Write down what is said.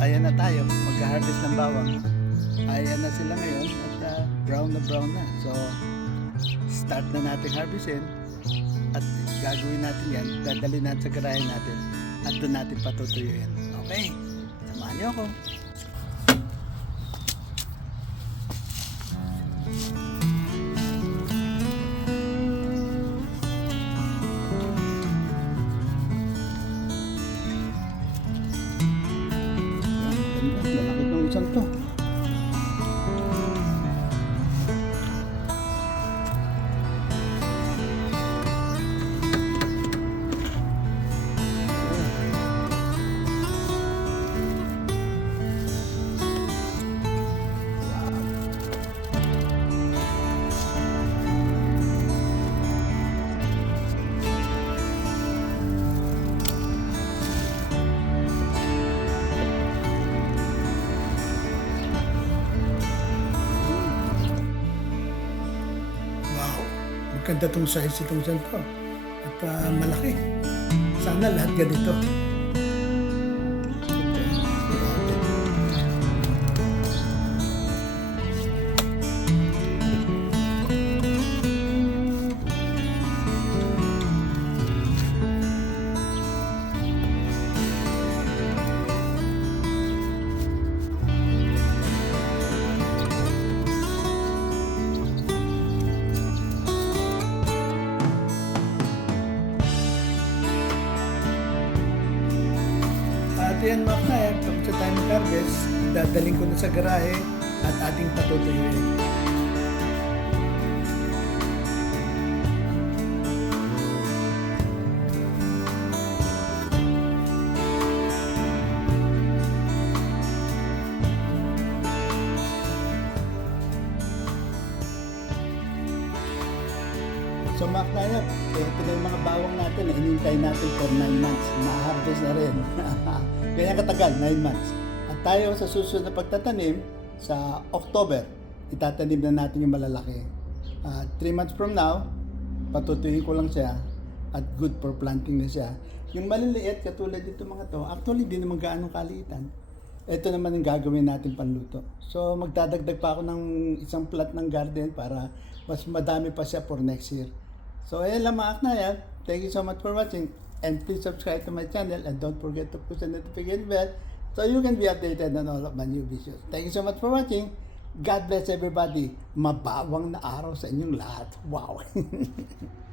Ayan na tayo, mag-harvest ng bawang. Ayan na sila ngayon at brown na. So, start na natin harvestin at gagawin natin yan, dadalhin natin sa garahe natin at doon natin patutuyuin. Okay, samahan niyo ako. Malaki ng isang to. Maganda itong size itong santo at malaki. Sana lahat ganito. At yan mga kaya, kapag sa time harvest, dadaling ko na sa garahe at ating patutuyuin. So mga kaya, ito na yung mga bawang natin na hinintay natin for 9 months. Ma-harvest na rin. Ganyan katagal, 9 months. At tayo sa susunod na pagtatanim, sa October, itatanim na natin yung malalaki. 3 months from now, patutuyuin ko lang siya at good for planting na siya. Yung maliliit, katulad dito mga to, actually di naman gaano kaliitan. Ito naman ang gagawin natin panluto. So magdadagdag pa ako ng isang plot ng garden para mas madami pa siya for next year. So ayan lang mga aknayan. Thank you so much for watching. And please subscribe to my channel and don't forget to push the notification bell so you can be updated on all of my new videos. Thank you so much for watching. God bless everybody. Mabawang na araw sa inyong lahat. Wow!